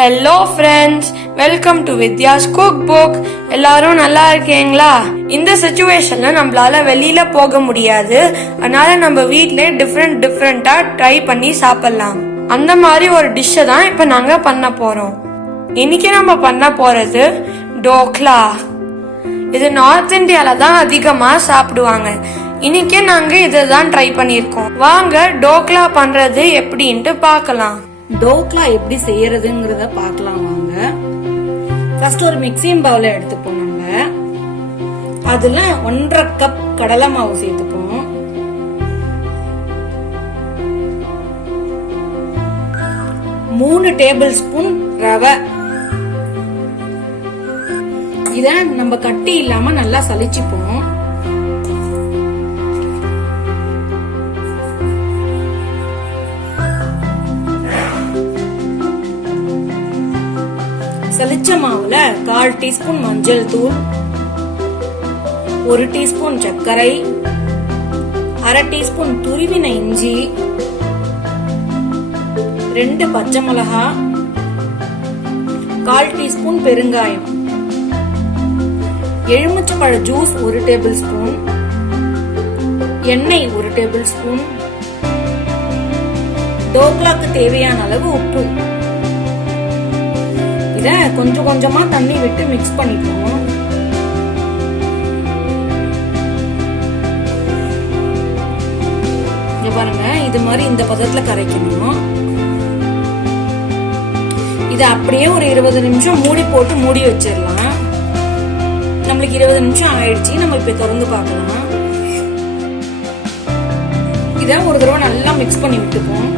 Hello friends, welcome to Vidya's cook book. எல்லாரும் நல்லா இருக்கீங்களா? இந்த சிச்சுவேஷன்ல நம்மளால வெளியில போக முடியாது. அதனால நம்ம வீட்லயே டிஃப்ரெண்டா ட்ரை பண்ணி சாப்பிடலாம். அந்த மாதிரி ஒரு டிஷ்ஷை தான் இப்ப நாங்க பண்ண போறோம். இன்னைக்கு நம்ம பண்ண போறது டோக்லா. இது நார்த் இந்தியால தான் அதிகமா சாப்பிடுவாங்க. இன்னைக்கு நாங்க இதை தான் ட்ரை பண்ணிருக்கோம். வாங்க டோக்லா பண்றது எப்படின்ட்டு பார்க்கலாம். டோக்லா எப்படி செய்யறதுங்கிறத பார்க்கலாம் வாங்க. ஃபர்ஸ்ட் ஒரு மிக்சிங் பவுல எடுத்துப்போம். நம்ம அதுல 1.5 கப் கடலை மாவு சேர்த்துப்போம். மூணு டேபிள் ஸ்பூன் ரவை. இத நம்ம கட்டி இல்லாம நல்லா சலிச்சுப்போம். சலிச்ச மாவுல 1/4 டீஸ்பூன் மஞ்சள் தூள், 1 டீஸ்பூன் சர்க்கரை, 1/2 டீஸ்பூன் துருவின இஞ்சி, 2 பச்சை மிளகா, 1/4 டீஸ்பூன் பெருங்காயம், எலுமிச்சம்பழ ஜூஸ் 1 டேபிள் ஸ்பூன், எண்ணெய் 1 டேபிள் ஸ்பூன், டோக்லாக்கு தேவையான அளவு உப்பு. இத கொஞ்சம் கொஞ்சமா தண்ணி விட்டு மிக்ஸ் பண்ணிப்போம். இங்க பாருங்க, இது மாதிரி இந்த பதத்துல கரைக்கணும். இத அப்படியே ஒரு 20 நிமிஷம் மூடி போட்டு மூடி வச்சிடலாம். நம்மளுக்கு 20 நிமிஷம் ஆயிடுச்சு. நம்ம இப்ப திறந்து பார்க்கலாம். இத ஒரு தடவை நல்லா மிக்ஸ் பண்ணி விட்டுப்போம்.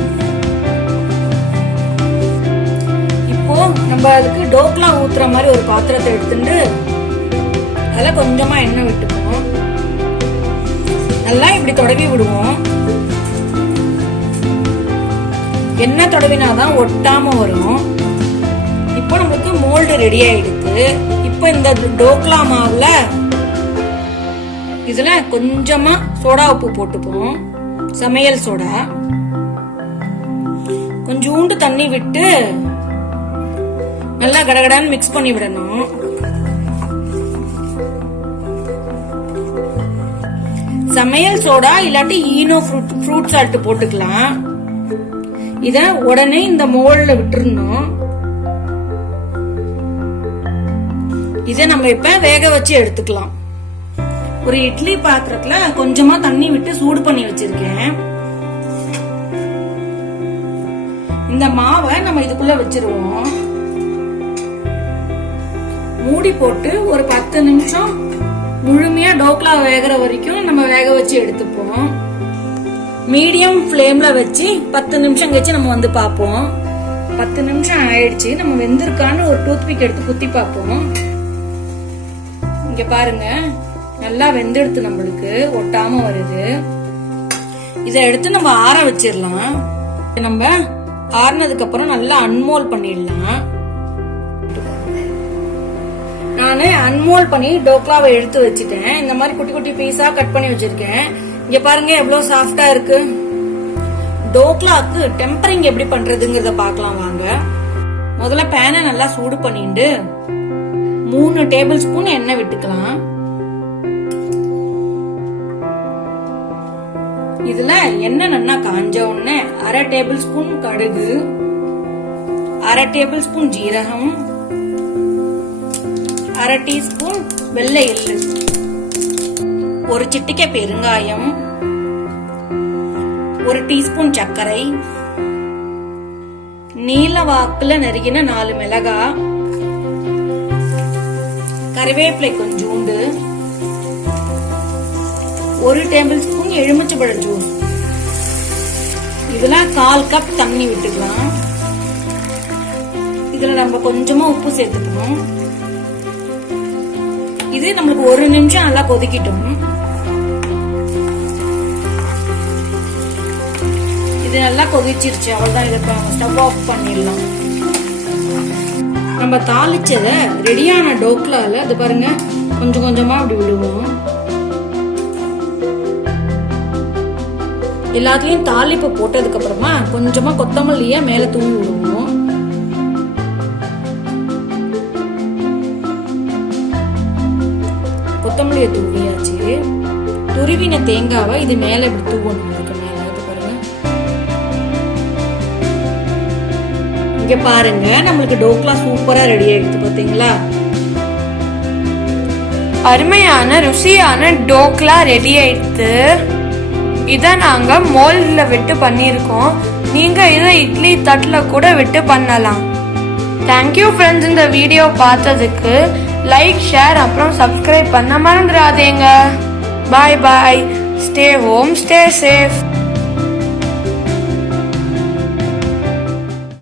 நம்ம அதுக்கு டோக்லா ஊத்துற மாதிரி ஒரு பாத்திரத்தை எடுத்துட்டு அதுல கொஞ்சமா எண்ணெய் விட்டுப்போம். நல்லா இப்படி தொடவி விடுவோம். எண்ணெய் தொடவினாதான் ஒட்டாம வரும். இப்போ நம்மளுக்கு மோல்டு ரெடி ஆயிடுது. இப்போ இந்த டோக்லா மாவுல இதுல கொஞ்சமா சோடா உப்பு போட்டுப்போம். சமையல் சோடா. கொஞ்சோண்டு தண்ணி விட்டு நல்லா கடகடான்னு மிக்ஸ் பண்ணி விடணும். சமையல் சோடா இல்லாட்டி ஈனோ ஃப்ரூட் சால்ட் போட்டுக்கலாம். இத உடனே இந்த மோல்ல விட்டுறணும். இத நம்ம இப்ப வேக வச்சு எடுத்துக்கலாம். ஒரு இட்லி பாத்திரத்துல கொஞ்சமா தண்ணி விட்டு சூடு பண்ணி வச்சிருக்கேன். இந்த மாவை நம்ம இதுக்குள்ள வச்சிருவோம். மூடி போட்டு ஒரு 10 நிமிஷம் முழுமையா டோக்லா வேகிற வரைக்கும் நம்ம வேக வச்சு எடுத்துப்போம். மீடியம் ஃப்ளேம்ல வச்சு 10 நிமிஷம் கழிச்சு நம்ம வந்து பார்ப்போம். 10 நிமிஷம் ஆயிடுச்சு. நம்ம வெந்திருக்கான்னு ஒரு டூத்பிக் எடுத்து குத்தி பார்ப்போம். இங்க பாருங்க, நல்லா வெந்தெடுத்து நம்மளுக்கு ஒட்டாம வருது. இத எடுத்து நம்ம ஆற வச்சிடலாம். நம்ம ஆறுனதுக்கு அப்புறம் நல்லா அன்மோல் பண்ணிடலாம். நானு அன்மோல் பண்ணி டோக்லாவை எடுத்து வச்சுட்டேன். இந்த மாதிரி குட்டி குட்டி பீஸா கட் பண்ணி வச்சிருக்கேன். இங்க பாருங்க எவ்வளவு சாஃப்டா இருக்கு. டோக்லாக்கு டெம்பரிங் எப்படி பண்றதுங்கிறத பார்க்கலாம் வாங்க. முதல்ல பேனை நல்லா சூடு பண்ணிட்டு 3 டேபிள் ஸ்பூன் எண்ணெய் விட்டுக்கலாம். இதுல எண்ணெய் நல்லா காஞ்ச உடனே 1/2 டேபிள் ஸ்பூன் கடுகு, 1/2 டேபிள் ஸ்பூன் ஜீரகம், 1/2 டீஸ்பூன் வெள்ளை எள்ளு, ஒரு சிட்டிகை பெருங்காயம், 1 டீஸ்பூன் சர்க்கரை, நீல வாக்குல நறுக்கின 4 மிளகாய், கறிவேப்பிலை கொஞ்சோண்டு, 1 டேபிள் ஸ்பூன் எலுமிச்சம்பழ ஜூஸ். இதுல 1/4 கப் தண்ணி விட்டுக்கலாம். இதுல நம்ம கொஞ்சமா உப்பு சேர்த்துக்கணும். இது நம்மளுக்கு 1 நிமிஷம் நல்லா கொதிக்கட்டும். இது நல்லா கொதிச்சிருச்சு. அவ்வளவுதான். இதை ஸ்டவ் ஆஃப் பண்ணிடலாம். நம்ம தாளிச்சத ரெடியான டோக்லால அது பாருங்க கொஞ்சம் கொஞ்சமா அப்படி விடுவோம். எல்லாத்தையும் தாளிப்பு போட்டதுக்கு அப்புறமா கொஞ்சமா கொத்தமல்லிய மேல தூவி விடுவோம். கொத்தமல்லியை தூவியாச்சு. துருவின தேங்காவை இது மேல இப்படி தூவணும். அதுக்கு மேல இது பாருங்க. இங்க பாருங்க, நம்மளுக்கு டோக்லா சூப்பரா ரெடி ஆயிடுச்சு பாத்தீங்களா? அருமையான ருசியான டோக்லா ரெடி ஆயிடுத்து. இதை நாங்க மோல்ட்ல விட்டு பண்ணியிருக்கோம். நீங்க இதை இட்லி தட்டுல கூட விட்டு பண்ணலாம். தேங்க்யூ ஃப்ரெண்ட்ஸ், இந்த வீடியோ பார்த்ததுக்கு. லைக், ஷேர் அப்புறம் சப்ஸ்கிரைப் பண்ண மறந்துடாதீங்க. Bye bye. Stay home, stay safe.